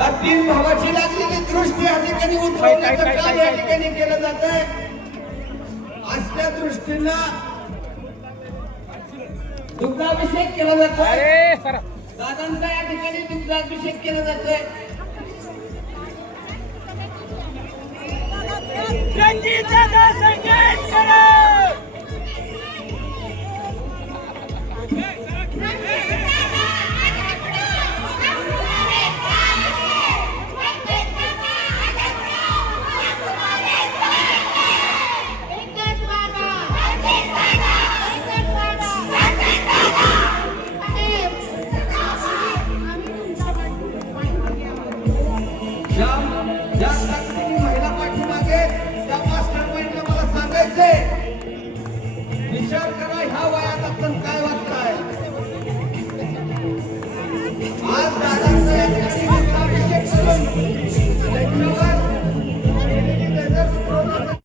या तीन भावाची लागलेली दृष्टी या ठिकाणी काय- काम या ठिकाणी केलं जात आहे असल्या दृष्टीनं दुग्धाभिषेक केला जातोय. अरे सर. दादांचा या ठिकाणी दुग्धाभिषेक केला जातोय. ज्या सांगायचंय विचार करा, ह्या वयात आपण काय वागताय? आज दादांचा दुग्धाभिषेक करून नज़र पुरवण्याचा काय